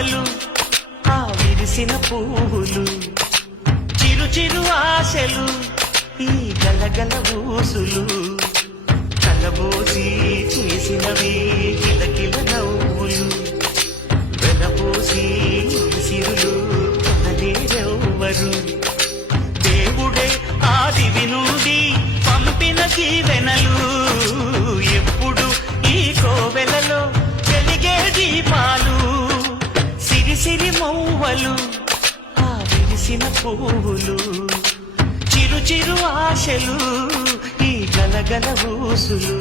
మౌవలు ఆ విరిసిన పువ్వులు చిరు చిరు ఆశలు ఈ గలగల ఊసులు కలబోసి చేసినవి కిలకిల నవ్వులు వెలబోసి సిరులు కొనలేరెవ్వరు దేవుడే ఆదివి నుండి పంపిన దీవెనలు ఎప్పుడు ఈ కోవెలలో వెలిగే దీపాలు సిరి సిరి మౌవలు ఆ విరిసిన పువ్వులు చిరు చిరు ఆశలు ఈ గలగల ఊసులు